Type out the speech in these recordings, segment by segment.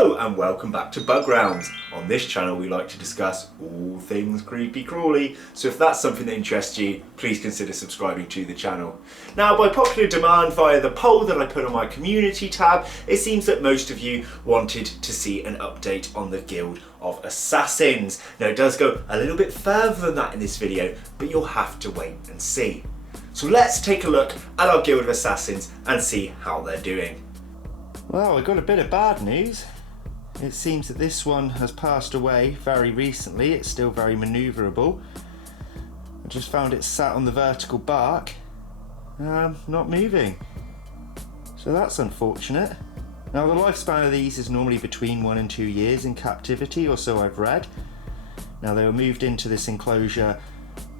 Hello and welcome back to Bug Rounds. On this channel we like to discuss all things creepy crawly, so if that's something that interests you, please consider subscribing to the channel. Now, by popular demand via the poll that I put on my community tab, it seems that most of you wanted to see an update on the Guild of Assassins. Now, it does go a little bit further than that in this video, but you'll have to wait and see. So let's take a look at our Guild of Assassins and see how they're doing. Well, I got a bit of bad news. It seems that this one has passed away very recently. It's still very manoeuvrable. I just found it sat on the vertical bark, not moving. So that's unfortunate. Now, the lifespan of these is normally between 1 and 2 years in captivity, or so I've read. Now, they were moved into this enclosure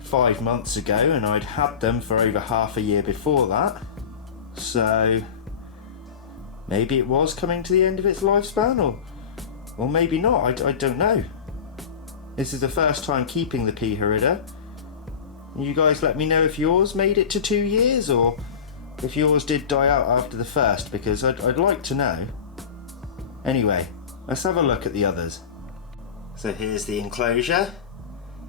5 months ago, and I'd had them for over half a year before that. So maybe it was coming to the end of its lifespan, or maybe not, I don't know. This is the first time keeping the P-Herida. You guys let me know if yours made it to 2 years, or if yours did die out after the first, because I'd like to know. Anyway, let's have a look at the others. So here's the enclosure.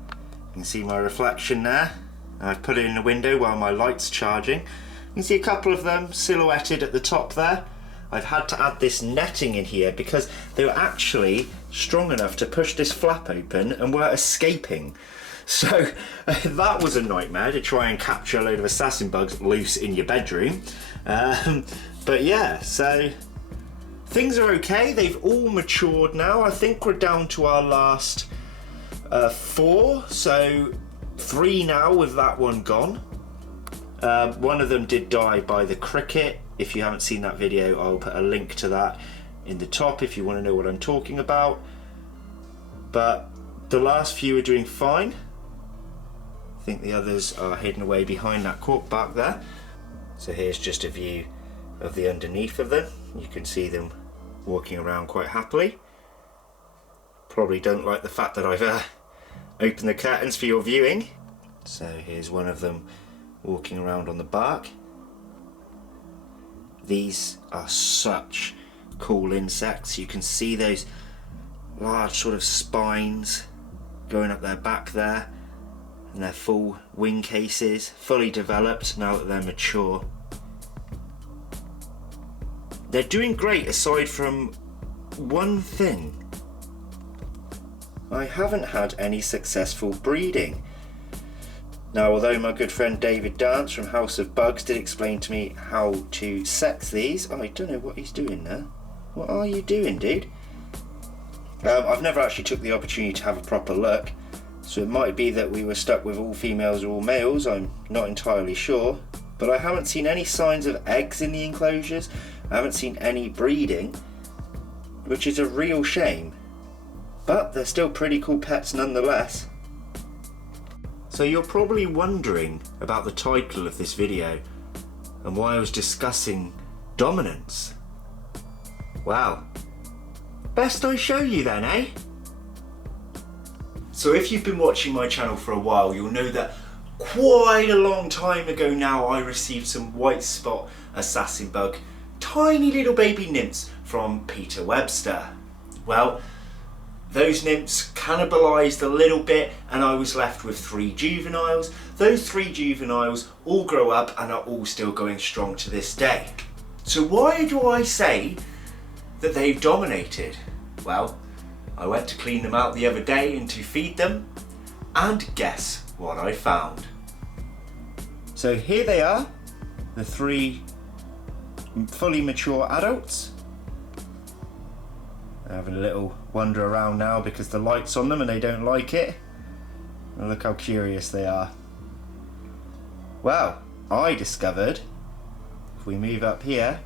You can see my reflection there. I've put it in the window while my light's charging. You can see a couple of them silhouetted at the top there. I've had to add this netting in here because they were actually strong enough to push this flap open and were escaping. So that was a nightmare to try and capture a load of assassin bugs loose in your bedroom. But yeah, so things are okay. They've all matured now. I think we're down to our last 4, so 3 now with that one gone. One of them did die by the cricket. If you haven't seen that video, I'll put a link to that in the top if you want to know what I'm talking about. But the last few are doing fine. I think the others are hidden away behind that cork bark there. So here's just a view of the underneath of them. You can see them walking around quite happily. Probably don't like the fact that I've opened the curtains for your viewing. So here's one of them walking around on the bark. These are such cool insects. You can see those large sort of spines going up their back there, and their full wing cases, fully developed now that they're mature. They're doing great aside from one thing. I haven't had any successful breeding. Now, although my good friend David Dance from House of Bugs did explain to me how to sex these, I don't know what he's doing there. What are you doing, dude? I've never actually took the opportunity to have a proper look, so it might be that we were stuck with all females or all males, I'm not entirely sure. But I haven't seen any signs of eggs in the enclosures, I haven't seen any breeding, which is a real shame. But they're still pretty cool pets nonetheless. So you're probably wondering about the title of this video and why I was discussing dominance. Well, best I show you then, eh? So if you've been watching my channel for a while, you'll know that quite a long time ago now I received some white spot assassin bug, tiny little baby nymphs from Peter Webster. Well, those nymphs cannibalised a little bit and I was left with 3 juveniles. Those 3 juveniles all grow up and are all still going strong to this day. So why do I say that they've dominated? Well, I went to clean them out the other day and to feed them, and guess what I found? So here they are, the 3 fully mature adults. They're having a little wander around now because the light's on them and they don't like it. And look how curious they are. Well, I discovered, if we move up here,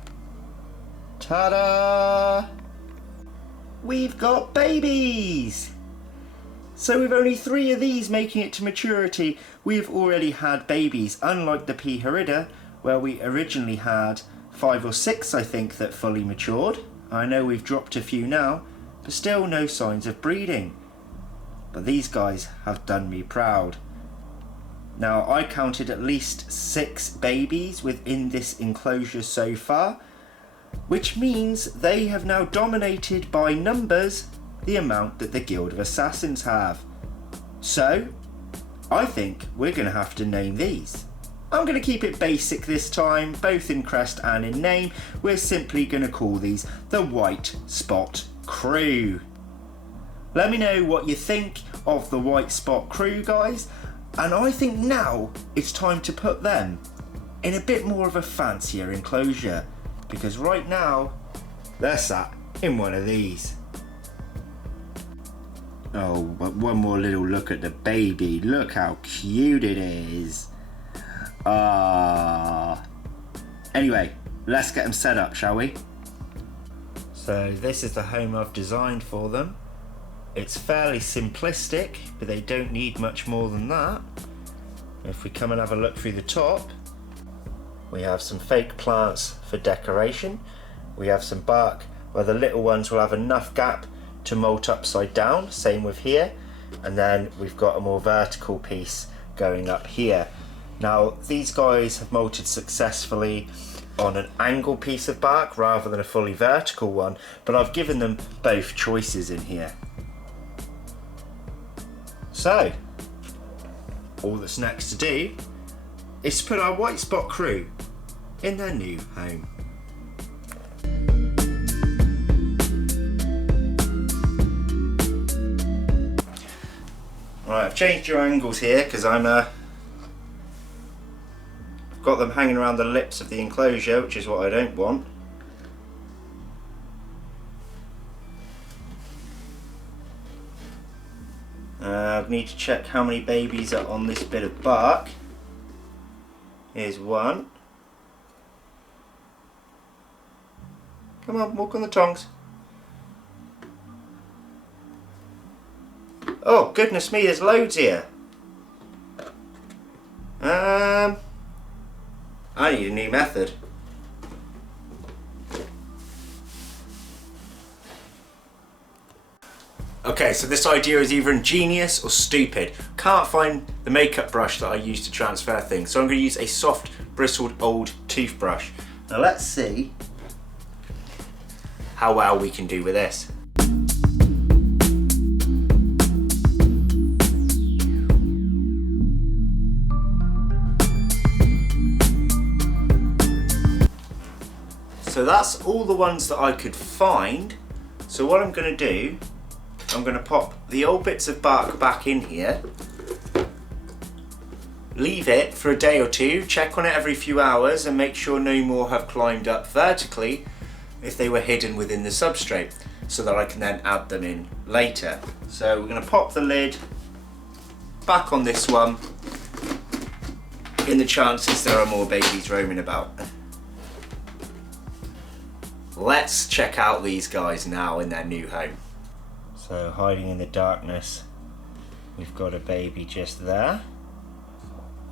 ta-da! We've got babies! So with only 3 of these making it to maturity, we've already had babies, unlike the P-Herida, where we originally had 5 or 6, I think, that fully matured. I know we've dropped a few now, but still no signs of breeding. But these guys have done me proud. Now, I counted at least 6 babies within this enclosure so far, which means they have now dominated by numbers the amount that the Guild of Assassins have. So, I think we're going to have to name these. I'm going to keep it basic this time, both in crest and in name. We're simply going to call these the White Spot Crew. Let me know what you think of the White Spot Crew, guys. And I think now it's time to put them in a bit more of a fancier enclosure, because right now they're sat in one of these. Oh, but one more little look at the baby. Look how cute it is. Anyway, let's get them set up, shall we? So this is the home I've designed for them. It's fairly simplistic, but they don't need much more than that. If we come and have a look through the top, we have some fake plants for decoration. We have some bark where the little ones will have enough gap to molt upside down, same with here. And then we've got a more vertical piece going up here. Now these guys have molted successfully on an angle piece of bark rather than a fully vertical one, but I've given them both choices in here. So, all that's next to do is to put our White Spot Crew in their new home. Right, I've changed your angles here because I'm got them hanging around the lips of the enclosure, which is what I don't want. I need to check how many babies are on this bit of bark. Here's one. Come on, walk on the tongs. Oh, goodness me, there's loads here. I need a new method. Okay, so this idea is either ingenious or stupid. Can't find the makeup brush that I use to transfer things, so I'm going to use a soft, bristled old toothbrush. Now let's see how well we can do with this. So that's all the ones that I could find. So what I'm going to do, I'm going to pop the old bits of bark back in here, leave it for a day or two, check on it every few hours and make sure no more have climbed up vertically if they were hidden within the substrate, so that I can then add them in later. So we're going to pop the lid back on this one in the chances there are more babies roaming about. Let's check out these guys now in their new home. So hiding in the darkness, we've got a baby just there.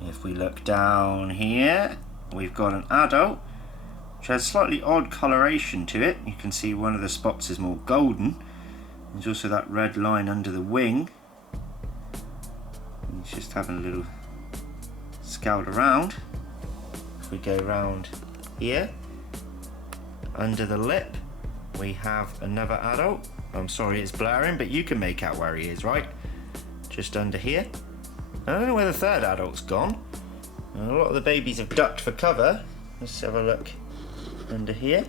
If we look down here, we've got an adult, which has slightly odd coloration to it. You can see one of the spots is more golden. There's also that red line under the wing. He's just having a little scout around. If we go around here, under the lip, we have another adult. I'm sorry it's blurring, but you can make out where he is, right? Just under here. I don't know where the third adult's gone. A lot of the babies have ducked for cover. Let's have a look under here.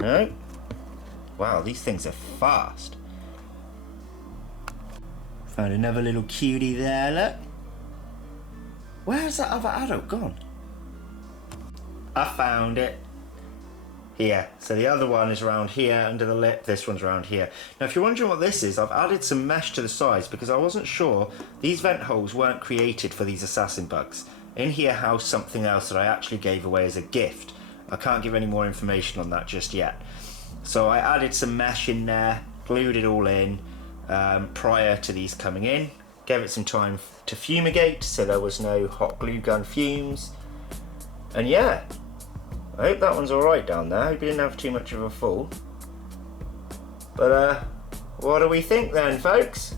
No. Wow, these things are fast. Found another little cutie there, look. Where's that other adult gone? I found it. Here. So the other one is around here under the lip, this one's around here. Now if you're wondering what this is, I've added some mesh to the sides because I wasn't sure these vent holes weren't created for these assassin bugs. In here housed something else that I actually gave away as a gift. I can't give any more information on that just yet. So I added some mesh in there, glued it all in prior to these coming in, gave it some time to fumigate so there was no hot glue gun fumes, and yeah, I hope that one's alright down there. I hope he didn't have too much of a fall. But what do we think then, folks?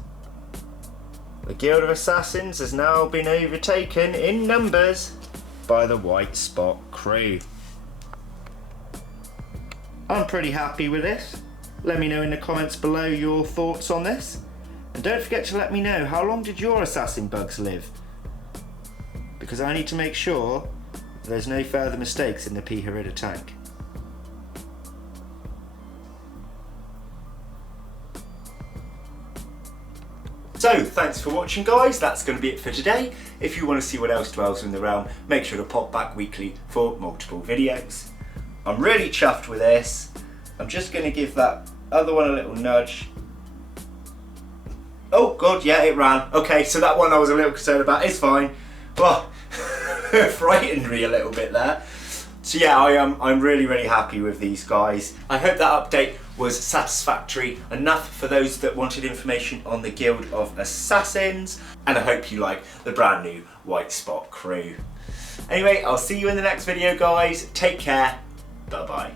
The Guild of Assassins has now been overtaken in numbers by the White Spot Crew. I'm pretty happy with this. Let me know in the comments below your thoughts on this. And don't forget to let me know, how long did your assassin bugs live? Because I need to make sure there's no further mistakes in the P-Herida tank. So, thanks for watching guys, that's going to be it for today. If you want to see what else dwells in the realm, make sure to pop back weekly for multiple videos. I'm really chuffed with this. I'm just going to give that other one a little nudge. Oh god, yeah, it ran. Okay, so that one I was a little concerned about, it's fine. Well, frightened me a little bit there. So yeah, I'm really happy with these guys. I hope that update was satisfactory enough for those that wanted information on the Guild of Assassins, and I hope you like the brand new White Spot crew. Anyway, I'll see you in the next video guys. Take care. Bye bye.